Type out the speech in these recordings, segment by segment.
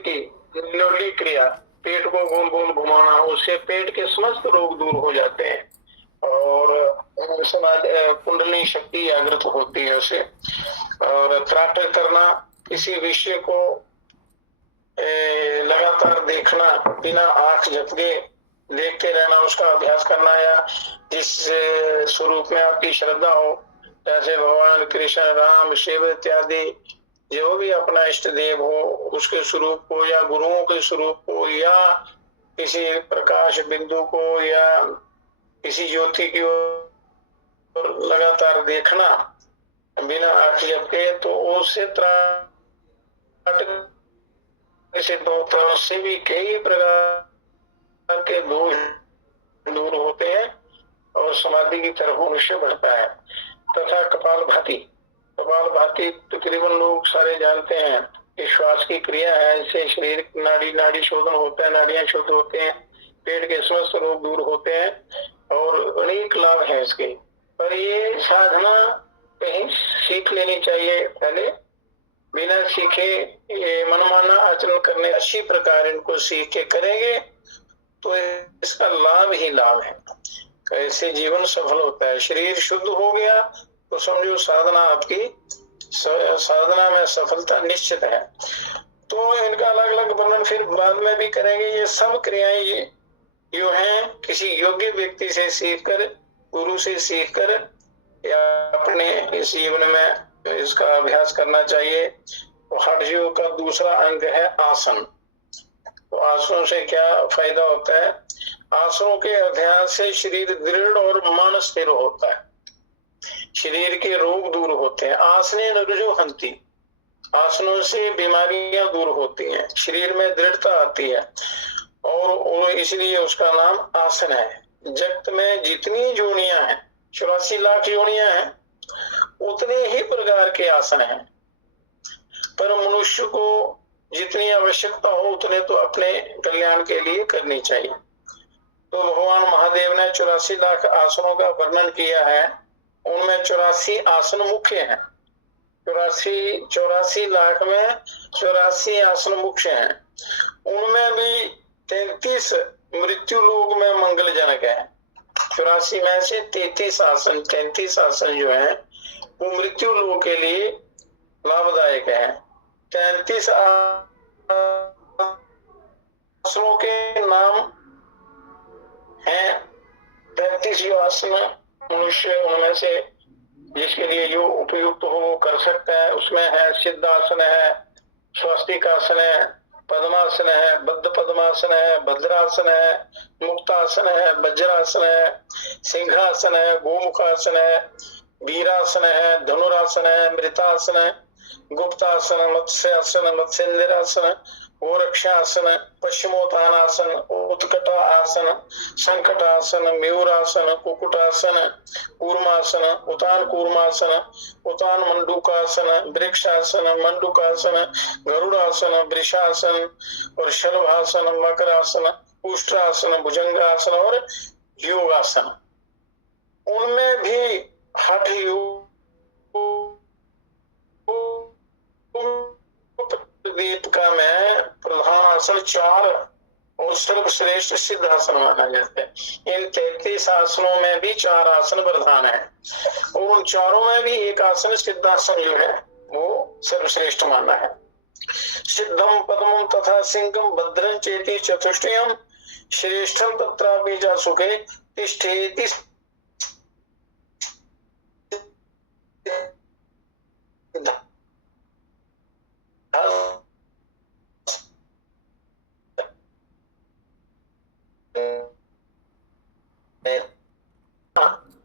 की निलोली क्रिया, पेट को गोल गोल घुमाना, उससे पेट के समस्त रोग दूर हो जाते हैं और समाज कुंडली शक्ति जागृत होती है उसे। और त्राटक करना, किसी विषय को लगातार देखना, बिना आंख झपके देखते रहना, उसका अभ्यास करना, या जिस स्वरूप में आपकी श्रद्धा हो, जैसे भगवान कृष्ण, राम, शिव इत्यादि, जो भी अपना इष्ट देव हो उसके स्वरूप को, या गुरुओं के स्वरूप को, या किसी प्रकाश बिंदु को, या किसी ज्योति की ओर लगातार देखना बिना आंख झपके, तो उससे से भी कई प्रकार के दोष दूर होते हैं और समाधि की तरफ मनुष्य बढ़ता है। तथा कपालभाति, कपालभाति तकरीबन लोग सारे जानते हैं कि श्वास की क्रिया है, इससे शरीर नाड़ी शोधन होता है, नाड़ियां शुद्ध होते हैं, पेट के समस्त रोग दूर होते हैं और अनेक लाभ है इसके। पर ये साधना कहीं सीख लेनी चाहिए पहले, बिना सीखे ये मनमाना आचरण करने, अच्छी प्रकार इनको सीख के करेंगे तो इसका लाभ ही लाभ है, ऐसे जीवन सफल होता है। शरीर शुद्ध हो गया तो समझो साधना आपकी, साधना में सफलता निश्चित है। तो इनका अलग अलग वर्णन फिर बाद में भी करेंगे। ये सब क्रियाएं जो हैं किसी योग्य व्यक्ति से सीखकर, गुरु से सीखकर, या अपने इस जीवन में इसका अभ्यास करना चाहिए। तो हठ योग का दूसरा अंग है आसन। तो आसनों से क्या फायदा होता है? आसनों के अभ्यास से शरीर दृढ़ और मन स्थिर होता है, शरीर के रोग दूर होते हैं। आसने नरुजो हंती, आसनों से बीमारियां दूर होती हैं, शरीर में दृढ़ता आती है और इसलिए उसका नाम आसन है। जगत में जितनी जोड़ियां हैं, 84 लाख जोड़ियां हैं, उतने ही प्रकार के आसन हैं, पर मनुष्य को जितनी आवश्यकता हो उतने तो अपने कल्याण के लिए करनी चाहिए। तो भगवान महादेव ने 84 लाख आसनों का वर्णन किया है, उनमें 84 आसन मुख्य हैं। 84 लाख में 84 आसन मुख्य हैं। उनमें भी 33 मृत्यु लोक में मंगलजनक है। 84 में से 33 आसन जो है वो मृत्यु लोक के लिए लाभदायक है। 33 आसनों के नाम हैं। 33 जो आसन मनुष्य उनमें से जिसके लिए जो उपयुक्त हो वो कर सकता है। उसमें है सिद्धासन है, स्वस्तिक आसन है, पद्मासन है, बद्ध पद्मासन है, भद्रासन है, मुक्तासन है, वज्रासन है, सिंहासन है, गोमुखासन है, वीरासन है, धनुरासन है, मृतासन है, गुप्तासन, मत्स्यासन, मत्स्येंद्रासन, गोरक्षासन, पश्चिमोत्थानासन, उत्कटा आसन, संकटासन, मयूरासन, कुकुटासन, कूर्मासन, उतान कूर्मासन, उतान मंडूकासन, वृक्षासन, मंडूकासन, गरुड़ासन, वृषासन और शलभासन, मकरासन, उष्ट्रासन, भुजंगासन और योगासन। उनमें भी हठ योग दीपिका में प्रधान आसन 4 और सर्वश्रेष्ठ सिद्धासन माना जाता है। इन 33 आसनों में भी 4 आसन प्रधान है और उन चारों में भी एक आसन सिद्धासन जो है वो सर्वश्रेष्ठ माना है। सिद्धम पद्मम तथा सिंहम भद्रं चेति चतुष्टयम श्रेष्ठम तत्रापि च सुखे तिष्ठेति।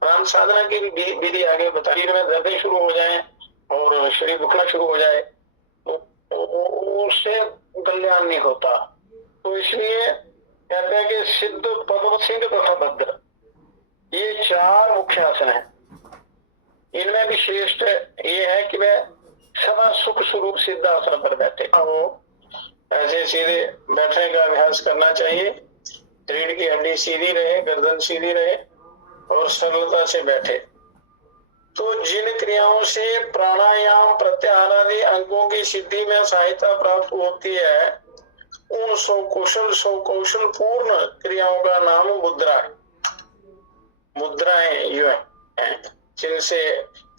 राम साधना की विधि आगे बताइए। में दर्द शुरू हो जाए और शरीर दुखना शुरू हो जाए तो उससे कल्याण नहीं होता। तो इसलिए कहते हैं कि सिद्ध, पद्म, सिंह तथा भद्र, ये 4 मुख्य आसन है। इनमें भी श्रेष्ठ ये है कि वह सदा सुख स्वरूप सिद्धासन पर बैठे। वो ऐसे सीधे बैठने का अभ्यास करना चाहिए। रीढ़ की हड्डी सीधी रहे, गर्दन सीधी रहे और सरलता से बैठे। तो जिन क्रियाओं से प्राणायाम, प्रत्याहार आदि अंगों की सिद्धि में सहायता प्राप्त होती है उन सौ कौशल पूर्ण क्रियाओं का नाम मुद्रा है। मुद्राएं जो है जिनसे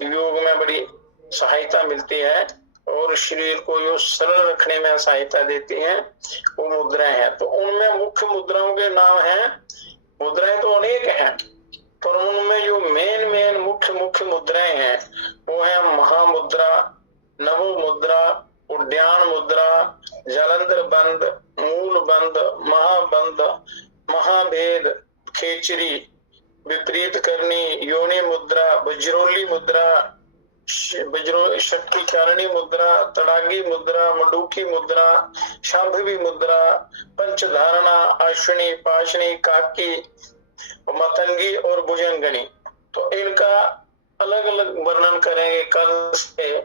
योग में बड़ी सहायता मिलती है और शरीर को जो सरल रखने में सहायता देती हैं, वो मुद्राएं हैं। तो उनमें मुख्य मुद्राओं के नाम हैं, मुद्राएं तो अनेक हैं, पर उनमें जो मेन मुख्य मुद्राएं हैं वो है महामुद्रा, नवो मुद्रा, उड्डयन मुद्रा, जालंधर बंद, मूल बंद, महाबंद, महाभेद, खेचरी, विपरीत करनी, योनि मुद्रा, वज्रोली मुद्रा, शक्ति चारणी मुद्रा, तड़ागी मुद्रा, मंडूकी मुद्रा, शांभवी मुद्रा, पंचधारणा, अश्विनी, पाशनी, काकी, मतंगी और भुजंगनी। तो इनका अलग अलग वर्णन करेंगे कल से।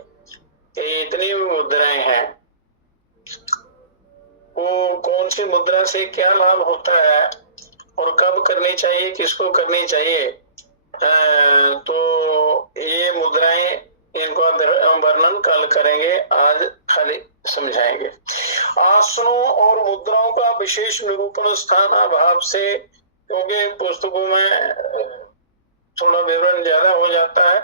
इतनी मुद्राएं हैं, वो कौन सी मुद्रा से क्या लाभ होता है और कब करनी चाहिए, किसको करनी चाहिए, तो ये मुद्राएं, इनको वर्णन कल करेंगे, आज खाली समझाएंगे। आसनों और मुद्राओं का विशेष निरूपण स्थान अभाव से, क्योंकि पुस्तकों में थोड़ा विवरण ज्यादा हो जाता है।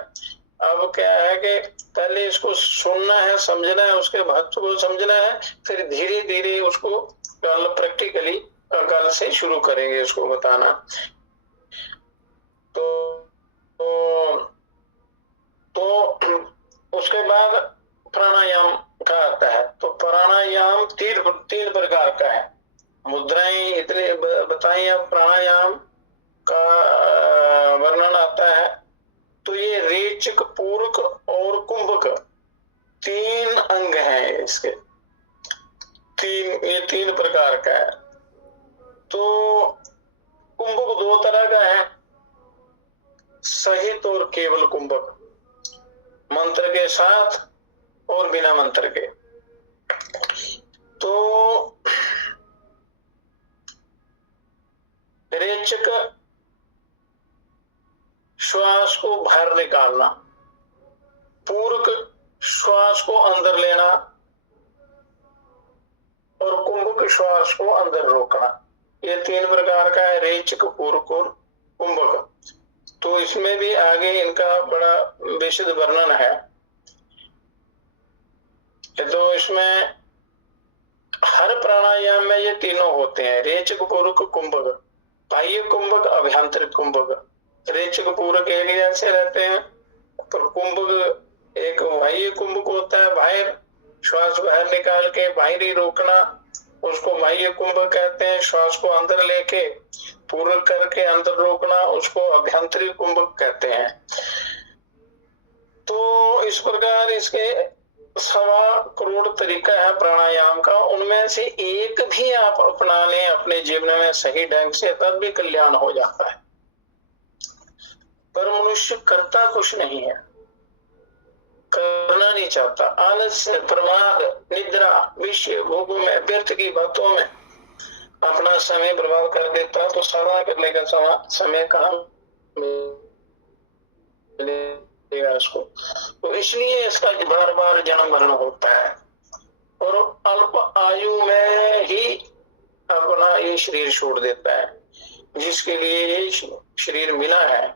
अब क्या है कि पहले इसको सुनना है, समझना है, उसके महत्व को समझना है, फिर धीरे धीरे उसको कल प्रैक्टिकली कल से शुरू करेंगे उसको बताना। तो उसके बाद प्राणायाम का आता है। तो प्राणायाम तीन प्रकार का है। मुद्राएं इतने बताई, अब प्राणायाम का वर्णन आता है। तो ये रेचक, पूरक और कुंभक तीन अंग हैं इसके, ये तीन प्रकार का है। तो कुंभक दो तरह का है, सहित और केवल कुंभक, मंत्र के साथ और बिना मंत्र के। तो रेचक श्वास को बाहर निकालना, पूरक श्वास को अंदर लेना और कुंभक श्वास को अंदर रोकना। ये तीन प्रकार का है, रेचक, पूरक और कुंभक। तो इसमें भी आगे इनका बड़ा विशद वर्णन है। तो इसमें हर प्राणायाम में ये तीनों होते हैं, रेचक, पूरक, कुंभक। बाह्य कुंभक, अभ्यंतरिक कुंभक। रेचक पूरक एक जैसे रहते हैं, पर कुंभक एक बाह्य कुंभक होता है, बाहर श्वास बाहर निकाल के बाहरी रोकना, उसको बाह्य कुंभक कहते हैं। श्वास को अंदर लेके पूरक करके अंदर रोकना, उसको अभ्यंतरिक कुंभक कहते हैं। तो इस प्रकार इसके 1.25 करोड़ तरीका है प्राणायाम का, उनमें से एक भी आप अपना लें अपने जीवन में सही ढंग से, तब भी कल्याण हो जाता है। पर मनुष्य करता कुछ नहीं है, करना नहीं चाहता। आलस्य, प्रमाद, निद्रा, विषय भोगों में, व्यर्थ की बातों में अपना समय बर्बाद कर देता। तो साधना करने का समय कहाँ मिलेगा इसको? तो इसलिए इसका बार बार जन्म मरण होता है और अल्प आयु में ही अपना ये शरीर छोड़ देता है। जिसके लिए ये शरीर मिला है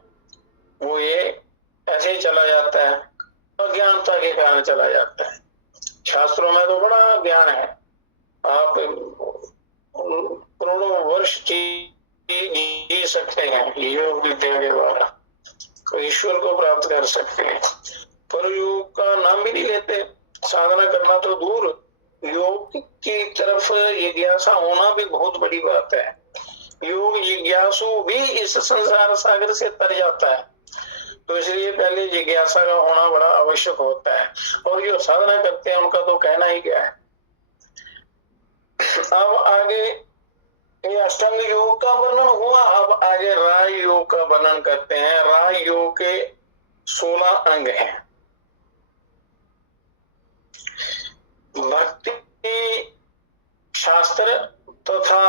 वो ये ऐसे ही चला जाता है, अज्ञानता के कारण चला जाता है। शास्त्रों में तो बड़ा ज्ञान है, आप करोड़ों वर्ष जी सकते हैं योग विद्या के द्वारा, तो ईश्वर को प्राप्त कर सकते हैं, पर योग का नाम भी नहीं लेते। साधना करना तो दूर, योग की तरफ जिज्ञासा होना भी बहुत बड़ी बात है। योग जिज्ञासु भी इस संसार सागर से तर जाता है, तो इसलिए पहले जिज्ञासा का होना बड़ा आवश्यक होता है। और जो साधना करते हैं उनका तो कहना ही क्या है। अब आगे ये अष्टांग योग का वर्णन हुआ, अब आगे राज योग का वर्णन करते हैं। राज योग के 16 अंग हैं। भक्ति शास्त्र तथा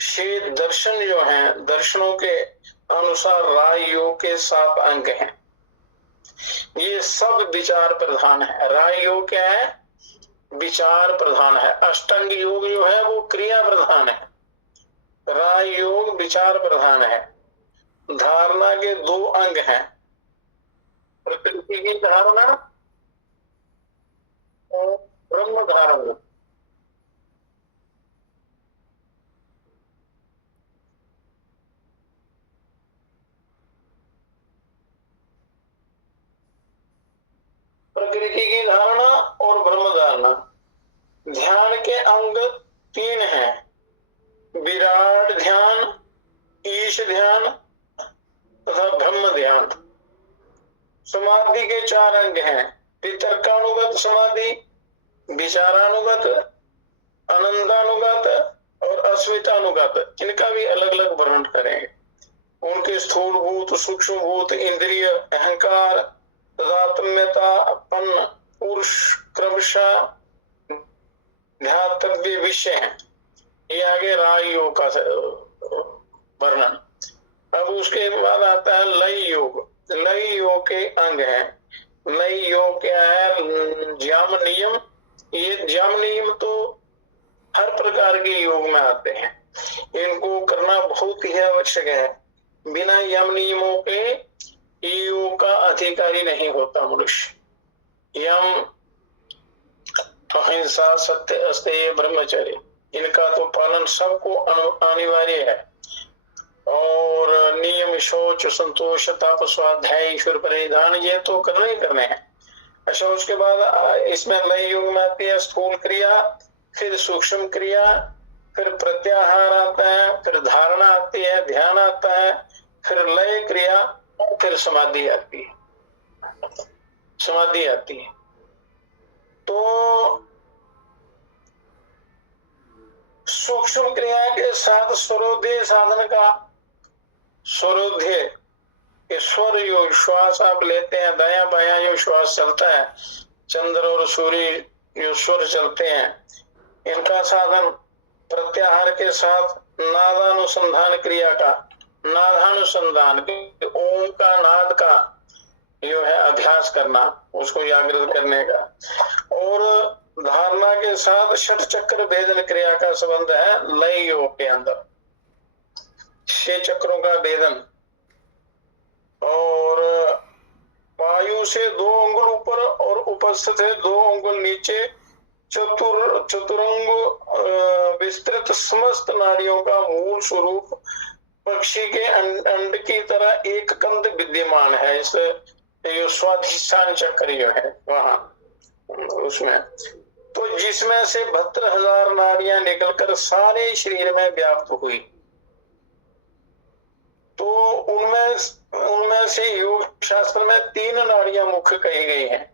शेद दर्शन जो हैं, दर्शनों के अनुसार राज योग के 7 अंग हैं। ये सब विचार प्रधान है। राज योग क्या है? विचार प्रधान है। अष्टांग योग जो है वो क्रिया प्रधान है, राज योग विचार प्रधान है। धारणा के दो अंग हैं, प्रकृति की धारणा और ब्रह्म धारणा। प्रकृति की धारणा और ब्रह्म धारणा। ध्यान के अंग 3 हैं, विराट ध्यान, ईश ध्यान तथा ब्रह्म ध्यान। समाधि के 4 अंग हैं, वितर्कानुगत समाधि, विचारानुगत, आनंदानुगत और अस्मितानुगत। इनका भी अलग अलग वर्णन करेंगे। उनके स्थूलभूत, सूक्ष्मभूत, इंद्रिय, अहंकार, तादात्म्यता, अपन, पुरुष, क्रमशः ध्यातव्य विषय हैं। ये आगे राजयोग का वर्णन। अब उसके बाद आता है लय योग। लय योग के अंग हैं। लय योग क्या है? ज्याम नियम। ये ज्याम नियम तो हर प्रकार के योग में आते हैं, इनको करना बहुत ही आवश्यक है। बिना यम नियमों के योग का अधिकारी नहीं होता मनुष्य। यम, अहिंसा, सत्य, अस्तेय, ब्रह्मचर्य, इनका तो पालन सबको अनिवार्य है। और नियम, शौच, संतोष, तप, स्वाध्याय, ईश्वर परिधान, ये तो करने ही करने हैं। अच्छा, उसके बाद इसमें लय योग में आती है स्थूल क्रिया, फिर सूक्ष्म क्रिया, फिर प्रत्याहार आता है, फिर धारणा आती है, ध्यान आता है, फिर लय क्रिया, फिर समाधि आती है। समाधि आती है। तो सूक्ष्म क्रिया के साथ स्वरोध्य साधन का, स्वरोध्य स्वर योग, श्वास आप लेते हैं, दाया बाया जो श्वास चलता है, चंद्र और सूर्य जो स्वर चलते हैं, इनका साधन। प्रत्याहार के साथ नादानुसंधान क्रिया का, नादानुसंधान, ओम का, नाद का जो है अभ्यास करना, उसको जागृत करने का। और धारणा के साथ षट चक्र भेदन क्रिया का संबंध है लय योग के अंदर। 6 चक्रों का भेदन। और वायु से 2 अंगुल ऊपर और उपस्थित है 2 अंगुल नीचे, चतुरंग विस्तृत समस्त नाड़ियों का मूल स्वरूप पक्षी के अंड की तरह एक कंद विद्यमान है। इस जो स्वाधिष्ठान चक्र जो है वहां उसमें, तो जिसमें से 72,000 नाड़ियां निकलकर सारे शरीर में व्याप्त हुई। तो उनमें से योग शास्त्र में 3 नाड़ियां मुख्य कही गई हैं।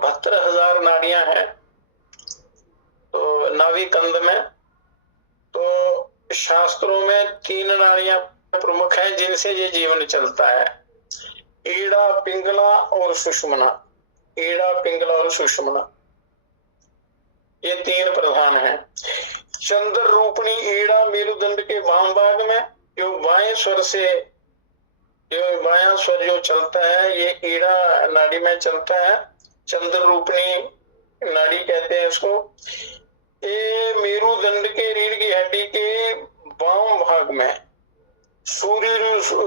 72,000 नाड़ियां हैं तो नाभि कंद में। तो शास्त्रों में 3 नाड़ियां प्रमुख हैं जिनसे ये जीवन चलता है, ईड़ा, पिंगला और सुषुम्ना। ईड़ा, पिंगला और सुषुम्ना, ये 3 प्रधान हैं। चंद्र रूपणी ईड़ा मेरुदंड के वाम भाग में, जो बाएं स्वर से, जो बायां स्वर जो चलता है, ये ईड़ा नाड़ी में चलता है। चंद्र रूपणी नाड़ी कहते हैं इसको। ये मेरुदंड के रीढ़ की हड्डी के वाम भाग में। सूर्य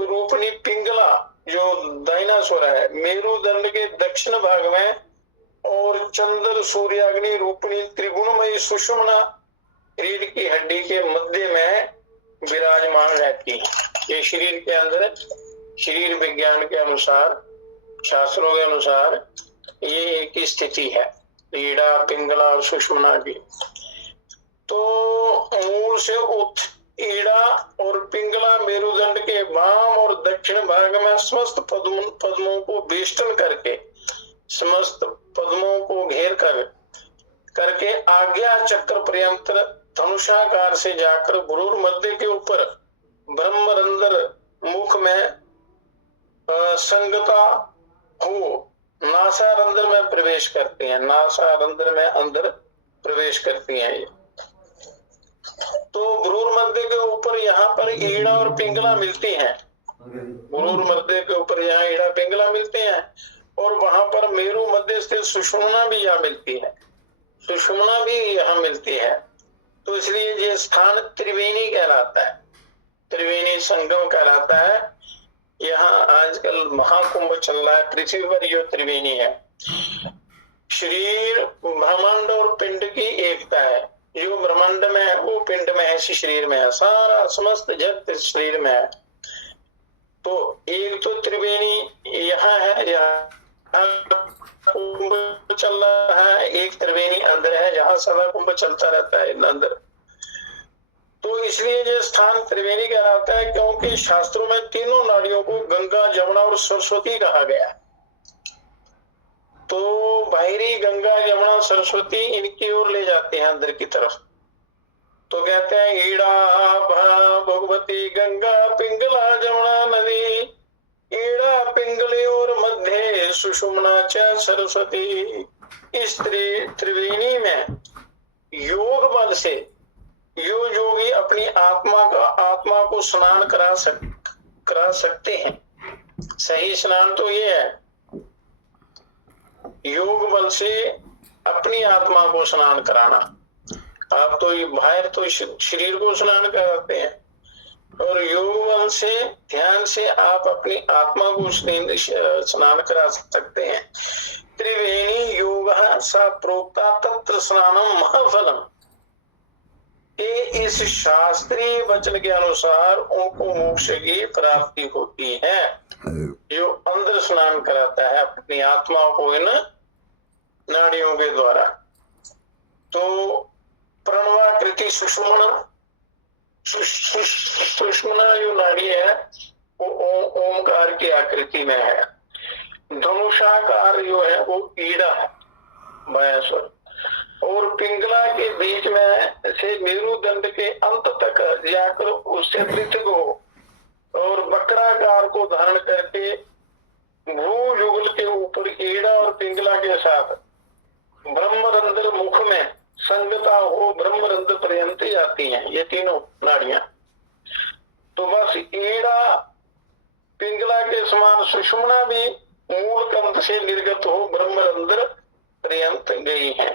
रूपणी पिंगला जो दाहिना स्वर है, मेरुदंड के दक्षिण भाग में। और चंद्र सूर्याग्नि रूपणी त्रिगुणमयी सुषुम्ना रीढ़ की हड्डी के मध्य में विराजमान रहती है। ये शरीर के अंदर, शरीर विज्ञान के अनुसार, शास्त्रों के अनुसार ये एक स्थिति है, ईड़ा, पिंगला और सुषुम्ना की। तो मूल से ईड़ा और पिंगला मेरुदंड के वाम और दक्षिण भाग में समस्त पद्मों को बेष्टन करके, समस्त पद्मों को घेर करके आज्ञा चक्र पर्यंत धनुषाकार से जाकर गुरूर मध्य के ऊपर ब्रह्मरंध्र मुख में संगता हो नासारंध्र में प्रवेश करती हैं। नासारंध्र में अंदर प्रवेश करती हैं ये। तो गुरूर मध्य के ऊपर यहाँ पर ईड़ा और पिंगला मिलती हैं। गुरूर मध्य के ऊपर यहाँ ईड़ा पिंगला मिलते हैं और वहां पर मेरु मध्य स्थित सुषुम्ना भी यहाँ मिलती है। सुषुम्ना भी यहाँ मिलती है। तो इसलिए ये स्थान त्रिवेणी कहलाता है, त्रिवेणी संगम कहलाता है। यहाँ आजकल महाकुंभ चल रहा है, पृथ्वी पर जो त्रिवेणी है। शरीर, ब्रह्मांड और पिंड की एकता है। जो ब्रह्मांड में है वो पिंड में है, इसी शरीर में है, सारा समस्त जगत इस शरीर में है। तो एक तो त्रिवेणी यहाँ है, यहाँ कुंभ चल रहा है, एक त्रिवेणी अंदर है जहाँ सदा कुंभ चलता रहता है अंदर। तो इसलिए ये स्थान त्रिवेणी कहलाता है, क्योंकि शास्त्रों में तीनों नाड़ियों को गंगा, जमुना और सरस्वती कहा गया। तो बाहरी गंगा, यमुना, सरस्वती इनकी ओर ले जाते हैं अंदर की तरफ। तो कहते हैं ईड़ा भगवती गंगा पिंगला जमुना नदी, ईड़ा पिंगले और मध्य सुषुम्ना च सरस्वती। इस त्रिवेणी में योग बल से यो योगी अपनी आत्मा को स्नान करा सकते हैं। सही स्नान तो ये है, योग बल से अपनी आत्मा को स्नान कराना। आप तो बाहर तो शरीर को स्नान कराते हैं, और योग बल से, ध्यान से आप अपनी आत्मा को स्नान करा सकते हैं। त्रिवेणी योग सा प्रोक्ता तत्र स्नानम महाफलम। इस शास्त्रीय वचन के अनुसार उनको मोक्ष की प्राप्ति होती है। जो अंदर स्नान कराता है अपनी आत्मा को इन नाड़ियों के द्वारा। तो प्रणवाकृति सुषुम्ना जो नाड़ी है वो ओमकार की आकृति में है। धनुषाकार जो है वो ईड़ा है, बायास्वर, और पिंगला के बीच में से मेरुदंड के अंत तक जाकर उससे पृथक हो, और वक्राकार को धारण करके भू युगल के ऊपर ईड़ा और पिंगला के साथ ब्रह्मरंध्र मुख में संगता हो ब्रह्मरंध्र पर्यंत जाती हैं ये तीनों नाड़ियां। तो बस ईड़ा पिंगला के समान सुषुम्ना भी मूल कंठ से निर्गत हो ब्रह्मरंध्र पर्यंत गई हैं।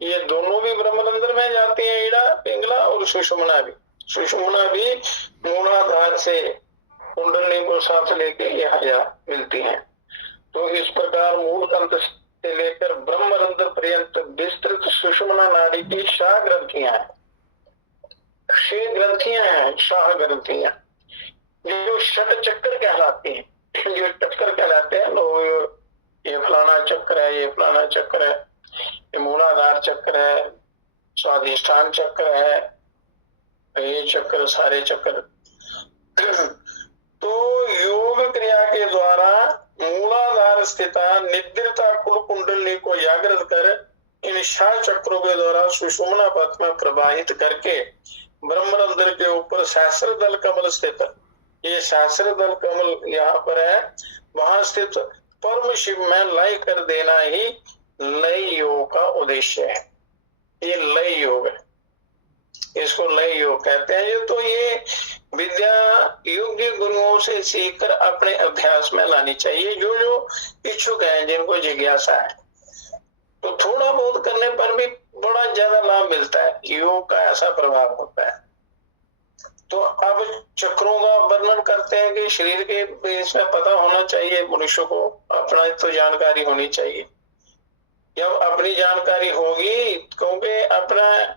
ये दोनों भी ब्रह्मरंध्र में जाती हैं, ईड़ा पिंगला और सुषुम्ना भी। सुषुम्ना भी मूलाधार से कुंडली को साथ लेके यहाँ मिलती हैं। तो इस प्रकार मूल कंठ से लेकर ब्रह्मरंध्र पर्यंत विस्तृत सुषुम्ना नाड़ी की शाह ग्रंथियां हैं, 6 ग्रंथियां हैं, शाह ग्रंथियां, जो षट चक्कर कहलाती हैं। जो चक्कर कहलाते हैं लोग, ये फलाना चक्र है, ये फलाना चक्र है, ये मूलाधार चक्र है, स्वाधिष्ठान चक्र है, ये चक्र, सारे चक्र। तो योग क्रिया के द्वारा मूलाधार स्थिता निद्रिता कुल कुंडली को जागृत कर इन 6 चक्रों के द्वारा सुषुम्ना पथ में प्रवाहित करके ब्रह्मरंध्र के ऊपर सहस्र दल कमल स्थित, ये सहस्र दल कमल यहाँ पर है, वहां स्थित परम शिव में लय कर देना ही लय योग का उद्देश्य है। ये लय योग है, इसको लय योग कहते हैं। ये विद्या योग्य गुरुओं से सीखकर अपने अभ्यास में लानी चाहिए। जो इच्छुक हैं, जिनको जिज्ञासा है, तो थोड़ा बहुत करने पर भी बड़ा ज्यादा लाभ मिलता है। योग का ऐसा प्रभाव होता है। तो अब चक्रों का वर्णन करते हैं कि शरीर के इसमें पता होना चाहिए मनुष्य को, अपना तो जानकारी होनी चाहिए। जब अपनी जानकारी होगी, क्योंकि अपना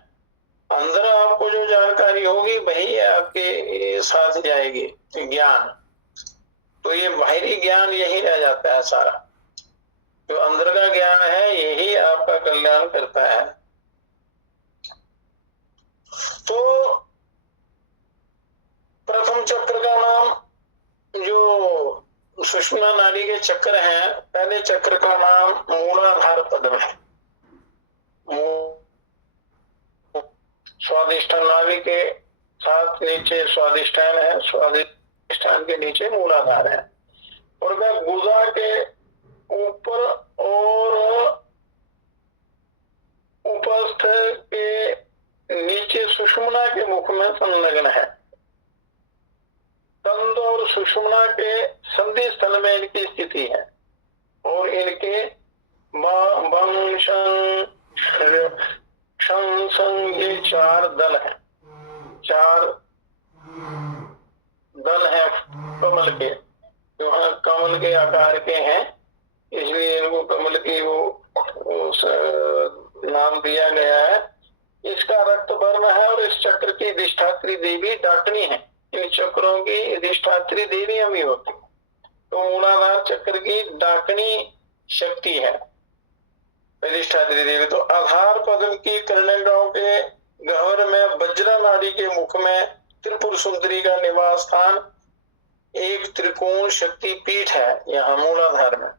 अंदर आपको जो जानकारी होगी वही आपके साथ जाएगी, ज्ञान। तो ये बाहरी ज्ञान यही रह जाता है सारा। जो अंदर का ज्ञान है यही आपका कल्याण करता है। तो प्रथम चक्र का नाम, जो सुषुम्ना नाड़ी के चक्र हैं, पहले चक्र का नाम मूलाधार पद्म है। स्वादिष्ठान नाभि के साथ नीचे स्वादिष्ठान है, स्वादिष्ठान के नीचे मूलाधार है, और वह गुदा के ऊपर और उपस्थ के नीचे सुषुम्ना के मुख में संलग्न है। कंद और सुषुम्ना के संधि स्थल में इनकी स्थिति है, और इनके क्षम संग ये चार दल हैं, चार दल हैं कमल के, जो कमल के आकार के हैं, इसलिए इनको कमल की वो नाम दिया गया है। इसका रक्त वर्ण है और इस चक्र की अधिष्ठात्री देवी डाकनी है। इन चक्रों की अधिष्ठात्री देवी हम ही होती, तो मूलाधार चक्र की डाकनी शक्ति है अधिष्ठात्री देवी। तो आधार पद्म की कर्णेंद्रों के गह्वर में वज्रा नाड़ी के मुख में त्रिपुर सुंदरी का निवास स्थान एक त्रिकोण शक्ति पीठ है यहाँ मूलाधार में।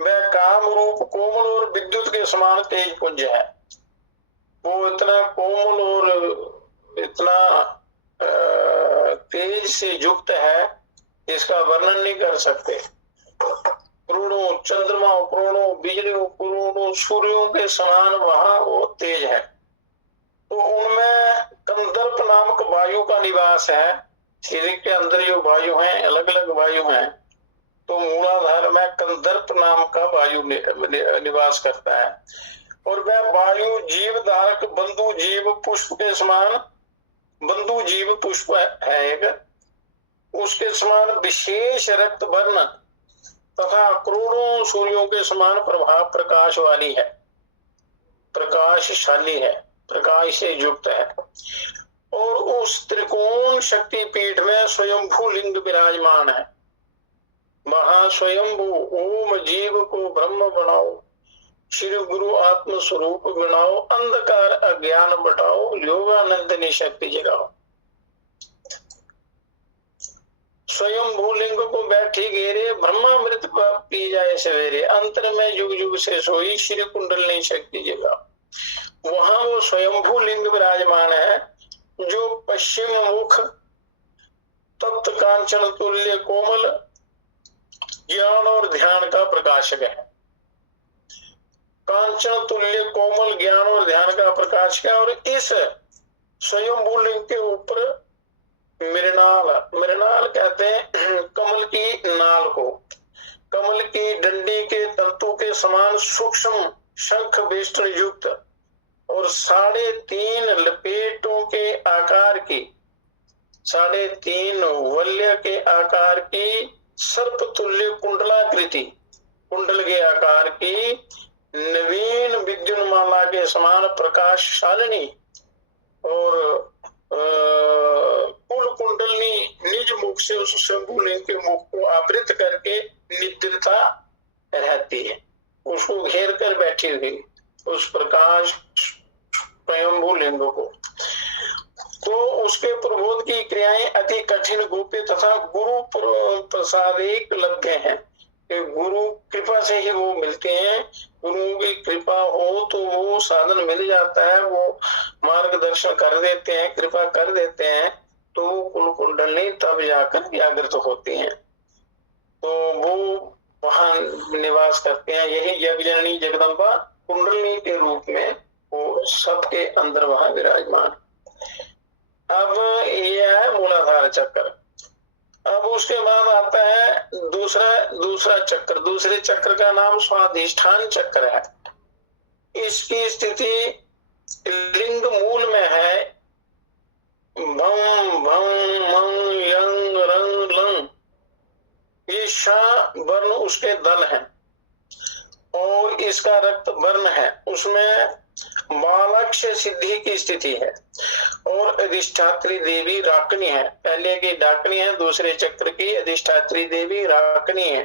वह काम रूप कोमल और विद्युत के समान तेज पुंज है। वो इतना कोमल और इतना तेज से युक्त है, इसका वर्णन नहीं कर सकते। करोड़ों चंद्रमाओं, करोड़ों बिजलियों, करोड़ों सूर्यों के समान वहां वो तेज है। तो उनमें कंदर्प नामक वायु का निवास है। शरीर के अंदर जो वायु हैं, अलग अलग वायु हैं, तो मूलाधार में कंदर्प नाम का वायु निवास करता है। और वह वायु जीव धारक बंधु जीव पुष्प के समान, बंधु जीव पुष्प है एक, उसके समान विशेष रक्त वर्ण तथा करोड़ों सूर्यों के समान प्रभाव प्रकाश वाली है, प्रकाशशाली है, प्रकाश से युक्त है। और उस त्रिकोण शक्ति पीठ में स्वयंभू लिंग विराजमान है। महास्वयंभू ओम जीव को ब्रह्म बनाओ, श्री गुरु आत्म स्वरूप बनाओ, अंधकार अज्ञान बटाओ, योगानंदनी शक्ति जगाओ। स्वयं भूलिंग को बैठी घेरे, ब्रह्मामृत पी जाए सवेरे, अंतर में युग युग से सोई, श्री कुंडलनी शक्ति जगाओ। वहां वो स्वयंभू लिंग विराजमान है जो पश्चिम मुख तप्त कांचन तुल्य कोमल ज्ञान और ध्यान का प्रकाशक है। कांचन तुल्य कोमल ज्ञान और ध्यान का प्रकाशक है। और इस स्वयंभू लिंग के ऊपर मृणाल, मृणाल कहते हैं कमल की नाल को, कमल की डंडी के तंतु के समान सूक्ष्म शंख बेष्टन युक्त और 3.5 लपेटों के आकार की, 3.5 वल्य के आकार की सर्प तुल्य कुंडलाकृति, कुंडल के आकार की नवीन विद्युन्माला के समान प्रकाशशालिनी और कुल कुंडलनी निज मुख से उस शंभुलिंग के मुख को आवृत करके निद्रता रहती है, उसको घेर कर बैठी हुई उस प्रकाश स्वयंभू लिंग को। तो उसके प्रबोध की क्रियाएं अति कठिन गोप्य तथा गुरु प्रसादिक लभ्य हैं। गुरु कृपा से ही वो मिलते हैं। गुरुओं की कृपा हो तो वो साधन मिल जाता है, वो मार्गदर्शन कर देते हैं, कृपा कर देते हैं, तो कुल कुंडली तब जाकर जागृत होती हैं। तो वो वहां निवास करते हैं। यही जगजननी जगदम्बा कुंडली के रूप में वो सबके अंदर वहां विराजमान। अब यह है मूलाधार चक्र। अब उसके बाद आता है दूसरा चक्र। दूसरे चक्र का नाम स्वाधिष्ठान चक्र है। इसकी स्थिति लिंग मूल में है। भम भम मंग यंग रंग लंग, ये शाह वर्ण उसके दल हैं और इसका रक्त वर्ण है। उसमें बालक्ष्य सिद्धि की स्थिति है और अधिष्ठात्री देवी राकनी है। पहले की डाकनी है, दूसरे चक्र की अधिष्ठात्री देवी राकनी है।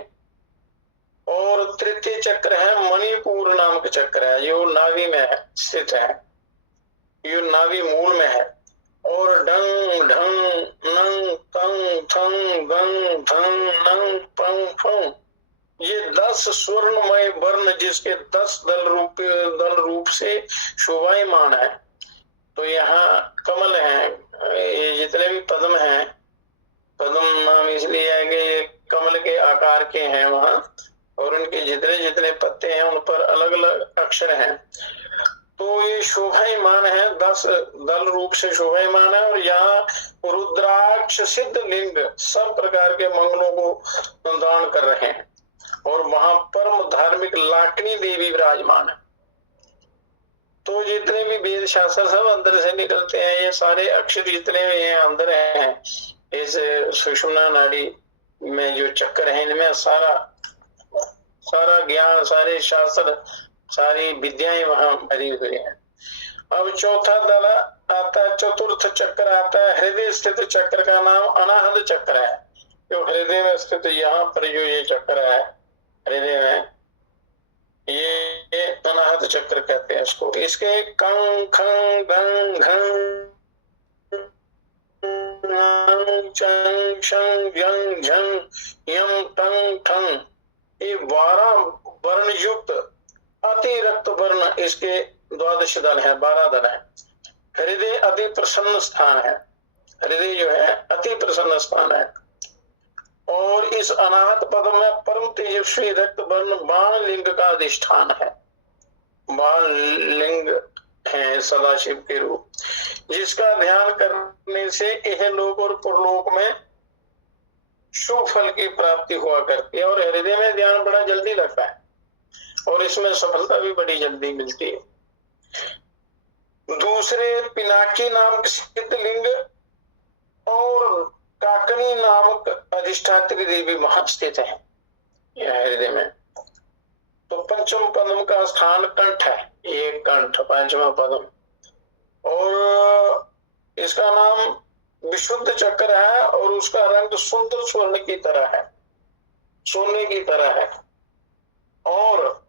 और तृतीय चक्र है मणिपुर नामक चक्र है, जो नाभि में है, स्थित है, जो नाभि मूल में है। और डंग ढंग नंग तंग थंग गंग धंग नंग पंग फंग, ये 10 स्वर्णमय वर्ण जिसके 10 दल रूप से शोभायमान है। तो यहाँ कमल है, ये जितने भी पद्म हैं, पद्म नाम इसलिए है कि ये कमल के आकार के हैं वहां, और उनके जितने जितने पत्ते हैं उन पर अलग अलग अक्षर हैं। तो ये शोभायमान है, 10 दल रूप से शोभायमान है। और यहाँ रुद्राक्ष सिद्ध लिंग सब प्रकार के मंगलों को दान कर रहे हैं। और वहां परम धार्मिक लाकनी देवी विराजमान है। तो जितने भी वेद शास्त्र सब अंदर से निकलते हैं, ये सारे अक्षर जितने भी हैं अंदर हैं, इस सुषुम्ना नाड़ी में जो चक्कर है, इनमें सारा सारा ज्ञान, सारे शास्त्र, सारी विद्याएं वहां भरी हुई हैं। अब चौथा दल आता है, चतुर्थ चक्र आता है, हृदय स्थित चक्र का नाम अनाहत चक्र है। जो हृदय में स्थित यहाँ पर जो ये चक्र है हृदय में, ये अनाहत चक्र कहते हैं इसको। इसके कंग खंग गंग घंग चंग शंग जंग झंग यम टंग ठंग, ये 12 वर्ण युक्त अति रक्त वर्ण इसके 12 दल है, 12 दल है। हृदय अति प्रसन्न स्थान है, हृदय जो है अति प्रसन्न स्थान है। और इस अनाहत पद में परम तेजस्वी रक्त वर्ण बाण लिंग का अधिष्ठान है। बाण लिंग है सदाशिव के रूप, जिसका ध्यान करने से यह लोक और परलोक में शुभ फल की प्राप्ति हुआ करती है। और हृदय में ध्यान बड़ा जल्दी लगता है और इसमें सफलता भी बड़ी जल्दी मिलती है। दूसरे पिनाकी नामक सिद्ध लिंग और काकनी नामक अधिष्ठात्री देवी वहां स्थित है यह हृदय में। तो पंचम पदम का स्थान कंठ है, ये कंठ पंचमा पदम, और इसका नाम विशुद्ध चक्र है और उसका रंग सुंदर स्वर्ण की तरह है, सोने की तरह है। और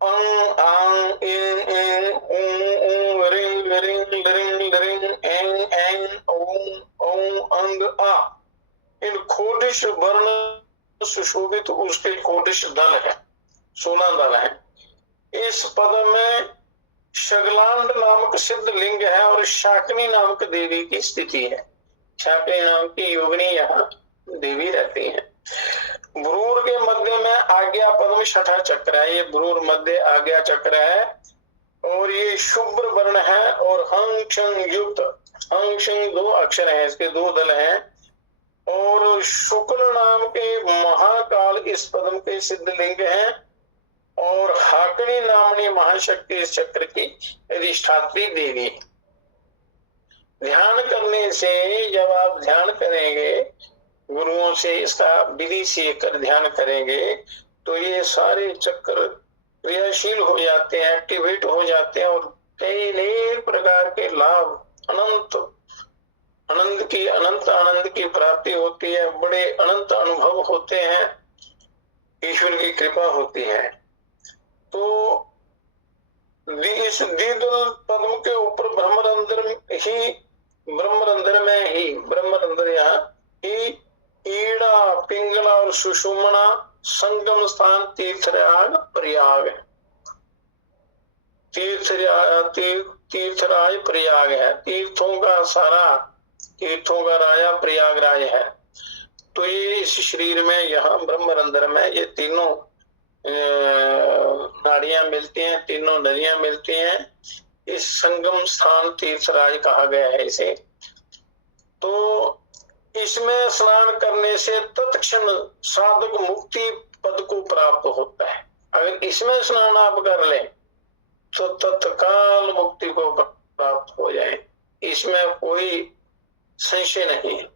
अंग आंग इन इन ऊं ऊं रिंग रिंग रिंग रिंग एंग एंग ओं ओं अंग आ, इन खोडिश वर्ण सुशोभित उसके खोडिश दल है, 16 दल है। इस पद में शगलांड नामक सिद्ध लिंग है और शाकनी नामक देवी की स्थिति है। शाकनी नाम की योगिनी यहाँ देवी रहती है। भ्रूर के मध्य में आज्ञा पद्म छठा चक्र है, ये भ्रूर मध्य आज्ञा चक्र है और ये शुभ्र वर्ण है। और हंग शंग युक्त, हंग शंग 2 अक्षर हैं, इसके 2 दल हैं। और शुक्ल नाम के महाकाल इस पद्म के सिद्ध लिंग हैं। और हाकनी नामनी महाशक्ति इस चक्र की अधिष्ठात्री देवी। ध्यान करने से, जब आप ध्यान करेंगे गुरुओं से इसका विधि सीख कर ध्यान करेंगे, तो ये सारे चक्र क्रियाशील हो जाते हैं, एक्टिवेट हो जाते हैं और कई नए प्रकार के लाभ, अनंत आनंद की प्राप्ति होती है। बड़े अनंत अनुभव होते हैं, ईश्वर की कृपा होती है। तो इस द्विदल पद्म के ऊपर ब्रह्मरंध्र यहाँ ही ईड़ा, पिंगला और सुषुम्ना संगम स्थान तीर्थराज प्रयाग है। तीर्थराज प्रयाग है, तीर्थों का राजा प्रयागराज है। तो ये इस शरीर में यहाँ ब्रह्मरंध्र में ये तीनों नाड़ियां मिलती हैं, तीनों नदियां मिलती हैं। इस संगम स्थान तीर्थराज कहा गया है इसे। तो इसमें स्नान करने से तत्क्षण साधक मुक्ति पद को प्राप्त होता है। अगर इसमें स्नान आप कर लें तो तत्काल मुक्ति को प्राप्त हो जाए, इसमें कोई संशय नहीं है।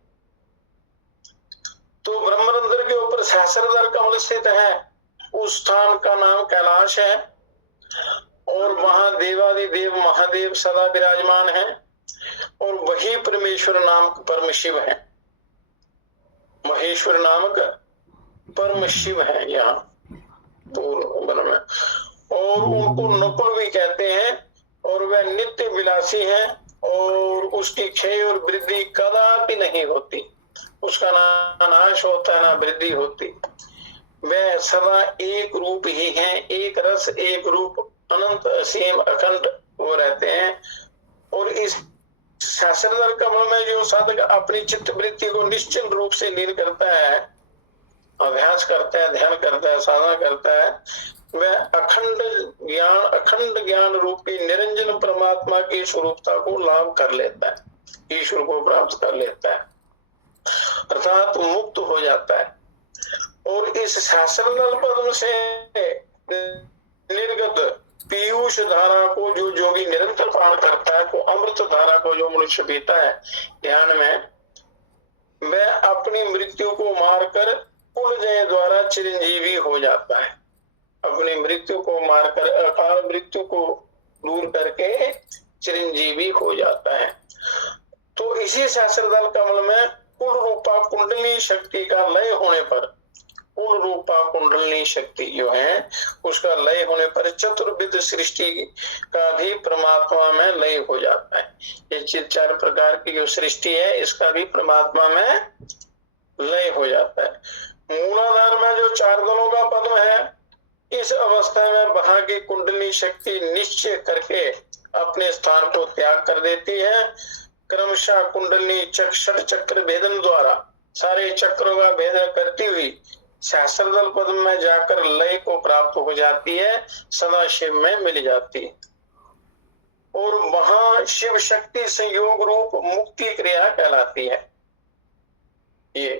तो ब्रह्मरंध्र के ऊपर सहस्रधर कमल स्थित है, उस स्थान का नाम कैलाश है। और वहां देवादिदेव महादेव सदा विराजमान है और वही परमेश्वर नामक परम शिव है, महेश्वर नामक परम शिव है यहाँ पूर्व में। और उनको नकुल भी कहते हैं और वह नित्य विलासी है और उसकी क्षय और वृद्धि कदापि नहीं होती, उसका ना नाश होता है ना वृद्धि होती। वह सदा एक रूप ही है, एक रस एक रूप, अनंत असीम अखंड वो रहते हैं। और इस सहस्रधर कमल में जो साधक अपनी चित्त वृत्ति को निश्चल रूप से लीन करता है, अभ्यास करता है, ध्यान करता है, साधना करता है, वह अखंड ज्ञान रूपी निरंजन परमात्मा की स्वरूपता को लाभ कर लेता है, ईश्वर को प्राप्त कर लेता है, अर्थात मुक्त हो जाता है। और इस सहस्रदल पद्म से निर्गत पीयूष धारा को जो जोगी निरंतर पान करता है, तो अमृत धारा को जो मनुष्य पीता है ध्यान में, वह अपनी मृत्यु को मारकर पुनर्जय द्वारा चिरंजीवी हो जाता है। अपनी मृत्यु को मारकर अकाल मृत्यु को दूर करके चिरंजीवी हो जाता है। तो इसी सहस्त्रदल कमल में कुल रूपा कुंडली शक्ति का लय होने पर, कुल रूपा कुंडली शक्ति जो है उसका लय होने पर चतुर्विध सृष्टि का भी परमात्मा में लय हो जाता है। ये 4 प्रकार की जो सृष्टि है इसका भी परमात्मा में लय हो जाता है। मूलाधार में जो 4 दलों का पद्म है, इस अवस्था में वहां की कुंडली शक्ति निश्चय करके अपने स्थान को त्याग कर देती है। क्रमशः कुंडली षट चक्र भेदन द्वारा सारे चक्रों का भेदन करती हुई सहस्त्रदल पद्म में जाकर लय को प्राप्त हो जाती है, सदाशिव में मिल जाती है और वहां शिव शक्ति संयोग रूप मुक्ति क्रिया कहलाती है। ये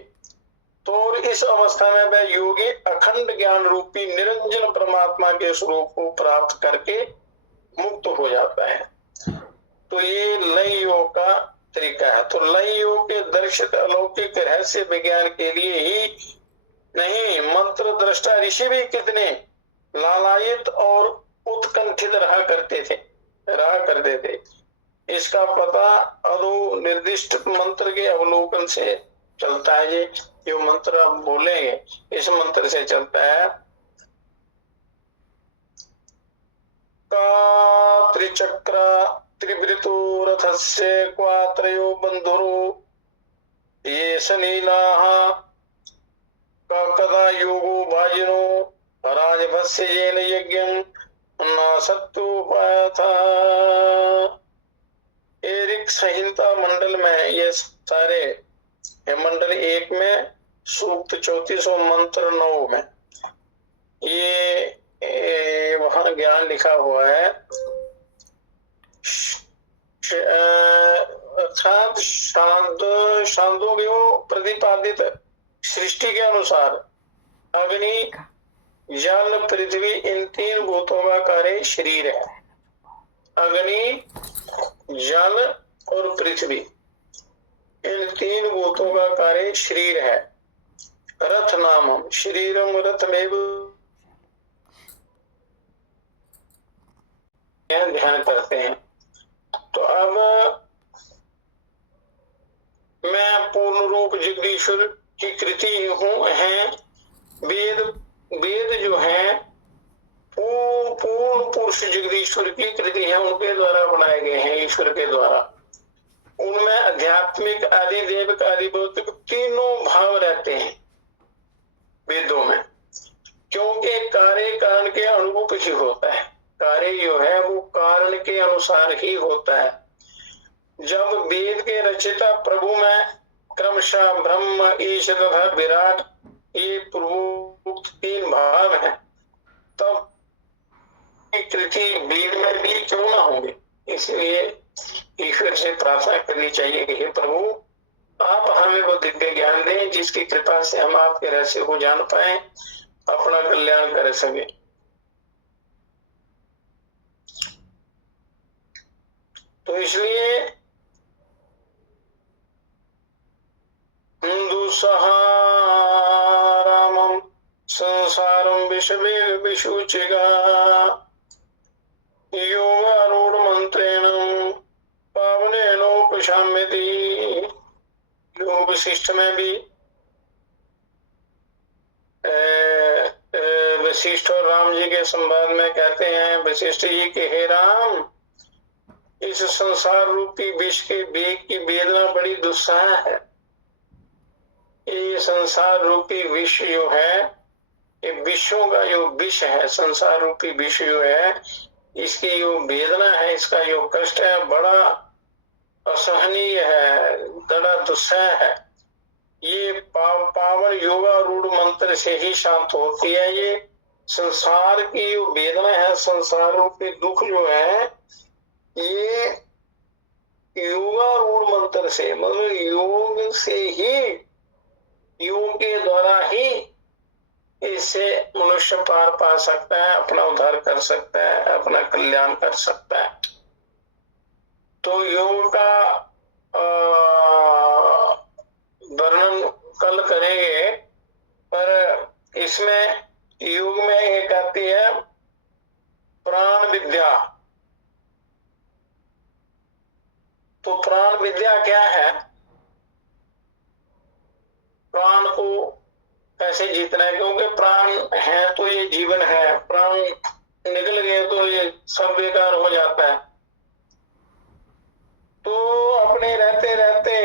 तो इस अवस्था में वह योगी अखंड ज्ञान रूपी निरंजन परमात्मा के स्वरूप को प्राप्त करके मुक्त हो जाता है। तो ये लय योग का तरीका है। तो लय योग के दर्शित अलौकिक रहस्य विज्ञान के लिए ही नहीं, मंत्र दृष्टा ऋषि भी कितने लालायित और उत्कंठित रहा करते थे। इसका पता अनु निर्दिष्ट मंत्र के अवलोकन से चलता है। जो मंत्र आप बोलेंगे इस मंत्र से चलता है। का त्रिचक्र त्रिवृतो रथस्य क्वात्रयो बंधुरो ये सनीलाः का कदा योगो भाजिनो राजभस्य येन यज्ञं न सत्योपाय था। एरिक संहिता मंडल में ये सारे मंडल 1 में सूक्त 34 मंत्र 9 में ये वहां ज्ञान लिखा हुआ है। अर्थात शांदोग्यो प्रतिपादित सृष्टि के अनुसार अग्नि जल पृथ्वी इन 3 भूतों का कार्य शरीर है। अग्नि जल और पृथ्वी इन 3 भूतों का कार्य शरीर है। रथ नामम शरीरम रथमेव ध्यान करते हैं। तो अब मैं पूर्ण रूप जगदीश्वर की कृति है। वेद जो है पूर्ण पुरुष जगदीश्वर की कृति है, उनके द्वारा बनाए गए हैं, ईश्वर के द्वारा। उनमें आध्यात्मिक आदि देविक आदि भौतिक तीनों भाव रहते हैं वेदों में, क्योंकि कार्य कारण के अनुरूप ही होता है। कार्य जो है वो कारण के अनुसार ही होता है। जब वेद के रचयिता प्रभु में क्रमशः ब्रह्म ईश तथा विराट ये पूर्वोक्त 3 भाव हैं, तब कृति वेद में भी क्यों ना होंगे। इसलिए ईश्वर से प्रार्थना करनी चाहिए कि हे प्रभु आप हमें वो दिव्य ज्ञान दें जिसकी कृपा से हम आपके रहस्य को जान पाए, अपना कल्याण कर सके। तो इसलिए हिंदू सहारामम संसारम विषवे विशुचिगा योगारूढ़ मंत्रेण पावनेनोपशाम्यति। योग वशिष्ठ में भी वशिष्ठ और राम जी के संवाद में कहते हैं वशिष्ठ जी के हे राम, इस संसार रूपी विष के वेग की वेदना बड़ी दुस्सह है। ये संसार रूपी विष जो है, ये विषयों का जो विष है, संसार रूपी विष जो है, इसकी जो वेदना है, इसका जो कष्ट है, बड़ा असहनीय है, बड़ा दुस्सह है। ये पावन योगारूढ़ मंत्र से ही शांत होती है। ये संसार की जो वेदना है, संसार रूपी दुख जो है, ये योगारूढ़ मंत्र से, मतलब योग से ही, योग के द्वारा ही इससे मनुष्य पार पा सकता है, अपना उद्धार कर सकता है, अपना कल्याण कर सकता है। तो योग का वर्णन कल करेंगे, पर इसमें योग में एक आती है प्राण विद्या। तो प्राण विद्या क्या है? प्राण को कैसे जीतना है, क्योंकि प्राण है तो ये जीवन है, प्राण निकल गए तो ये सब बेकार हो जाता है। तो अपने रहते रहते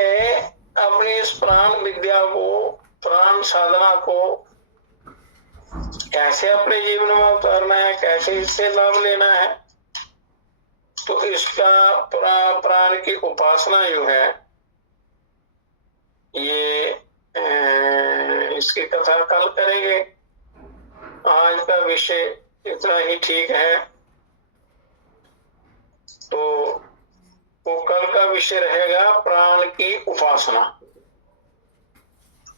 अपनी इस प्राण विद्या को, प्राण साधना को कैसे अपने जीवन में उतारना है, कैसे इससे लाभ लेना है, तो इसका प्राण की उपासना जो है, ये इसकी कथा कल करेंगे। आज का विषय इतना ही ठीक है। तो वो कल का विषय रहेगा प्राण की उपासना।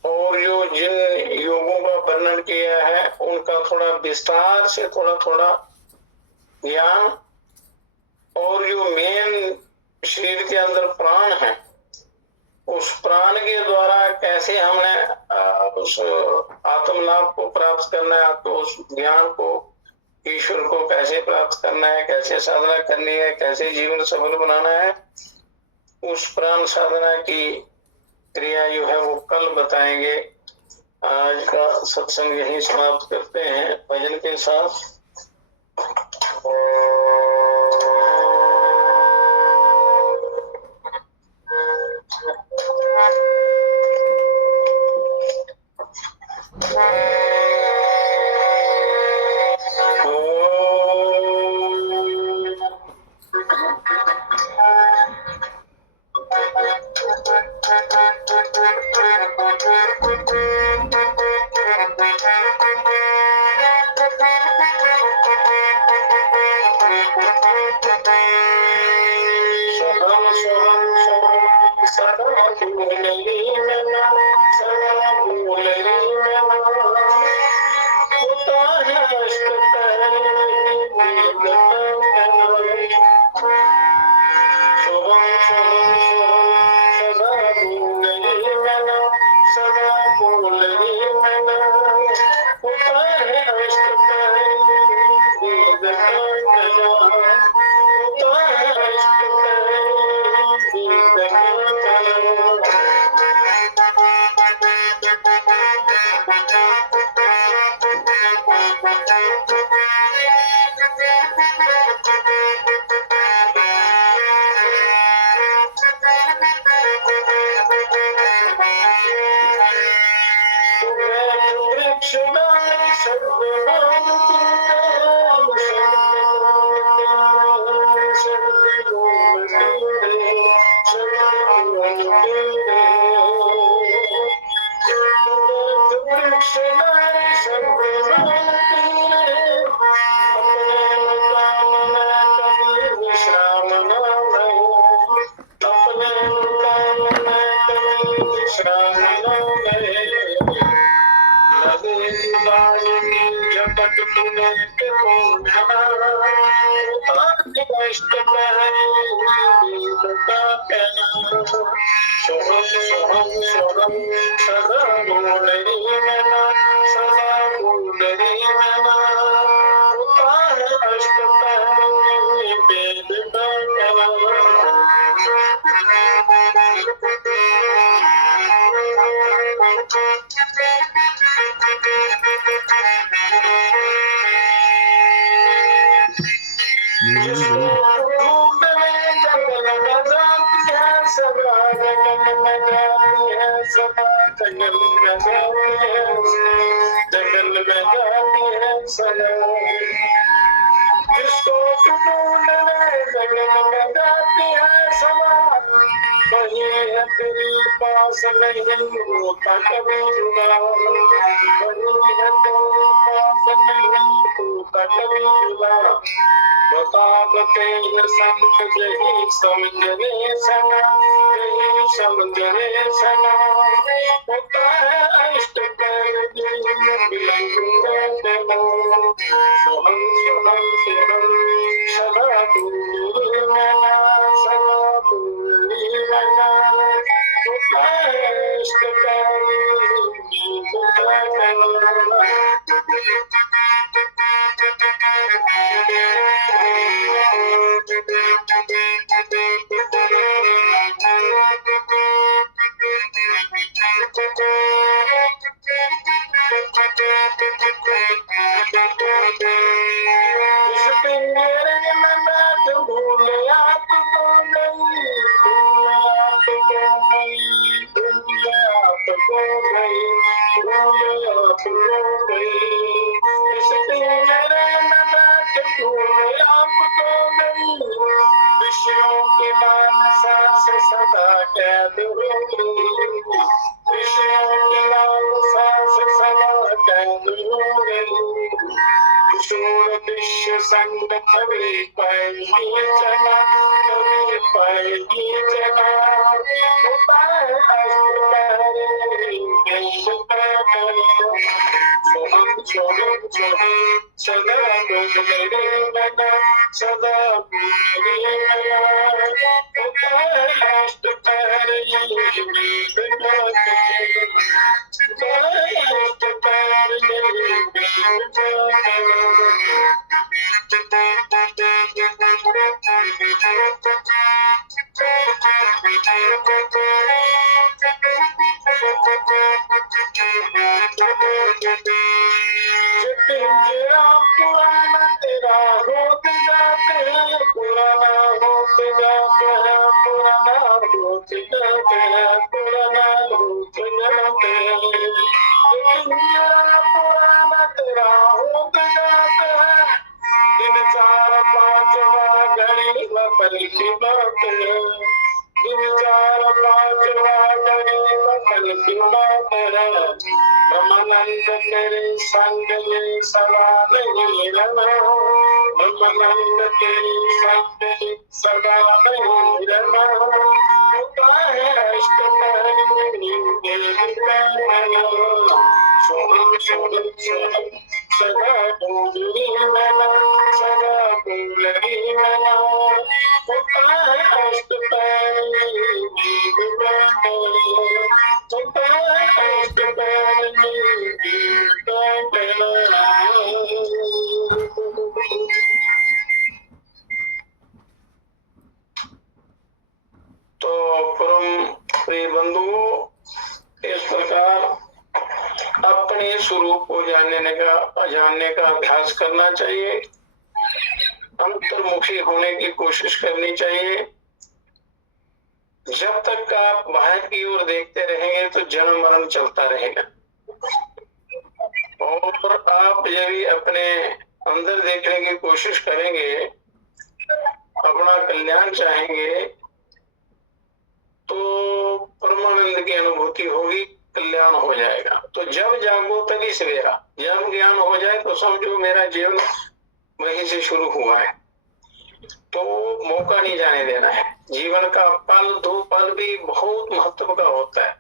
और जो जिन योगों का वर्णन किया है उनका थोड़ा विस्तार से थोड़ा थोड़ा ज्ञान, और जो मेन शरीर के अंदर प्राण है, उस प्राण के द्वारा कैसे हमने उस आत्म लाभ को प्राप्त करना है, तो उस ज्ञान को, ईश्वर को कैसे प्राप्त करना है, कैसे साधना करनी है, कैसे जीवन सफल बनाना है, उस प्राण साधना की क्रिया जो है वो कल बताएंगे। आज का सत्संग यही समाप्त करते हैं भजन के साथ। कभी जुदा बताते समझे समझने सना यही समझने सना होता है अष्ट कर सोहम सोहम सोहम सदा दूरी मना सदा दूरी मना होता है अष्ट कर विषयों की मानसा से सदा कैद हो गई विषयों की मानसा से सदा कैद हो गई किशोर विश्व संग कभी पाएगी जना कभी पाएगी जना होता है सोहम सोहम सोहम सदा बोले मना सदा बोले मना होता है अष्ट पैर पुराना तेरा होते जाते हैं पुराना होते जाते हैं पुराना होते जाते हैं पुराना होते जाते हैं लेकिन मेरा पुराना तेरा होते जाते हैं दिन 4-5 घड़ी पल की बात है दिन 4-5 घड़ी पल की बात है ब्रह्मानंद तेरे संग ये सदा नहीं रहना ब्रह्मानंद तेरे संग सदा नहीं रहना होता है अष्ट सोहम सोहम सोहम सदा बोली मैना सदा बोली मैना होता है अष्ट तो परम प्रिय बंधुओं इस प्रकार अपने स्वरूप को जानने का अभ्यास करना चाहिए अंतर्मुखी होने की कोशिश करनी चाहिए जब तक आप बाहर की ओर देखते रहेंगे तो जन्म मरण चलता रहेगा और आप जब भी अपने अंदर देखने की कोशिश करेंगे अपना कल्याण चाहेंगे तो परमानंद की अनुभूति होगी कल्याण हो जाएगा तो जब जागो तभी सवेरा जब ज्ञान हो जाए तो समझो मेरा जीवन वहीं से शुरू हुआ है तो मौका नहीं जाने देना है जीवन का पल 2 पल भी बहुत महत्व का होता है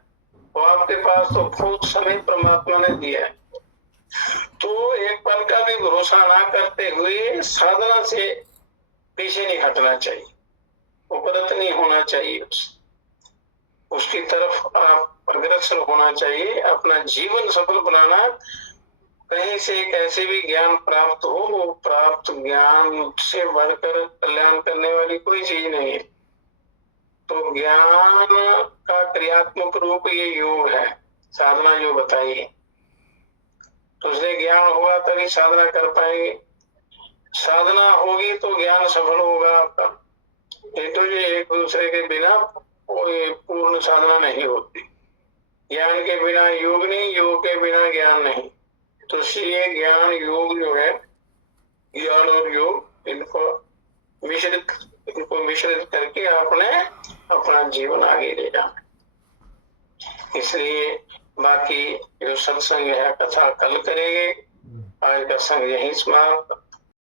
तो आपके पास तो बहुत समय परमात्मा ने दिया है तो एक पल का भी भरोसा ना करते हुए साधना से पीछे नहीं हटना चाहिए उपरत नहीं होना चाहिए उसकी तरफ आप अग्रसर होना चाहिए अपना जीवन सफल बनाना कहीं से कैसे भी ज्ञान प्राप्त हो वो प्राप्त ज्ञान से बढ़कर कल्याण करने वाली कोई चीज नहीं है तो ज्ञान का क्रियात्मक रूप ये योग है साधना जो बताई है तो उससे ज्ञान होगा तभी साधना कर पाएंगे साधना होगी तो ज्ञान सफल होगा आपका नहीं तो ये एक दूसरे के बिना कोई पूर्ण साधना नहीं होती ज्ञान के बिना योग नहीं योग के बिना ज्ञान नहीं तो इसलिए ज्ञान योग जो है ज्ञान और योग इनको मिश्रित करके आपने अपना जीवन आगे ले जाना इसलिए बाकी जो सत्संग है कथा कल करेंगे आज का संग यहीं समाप्त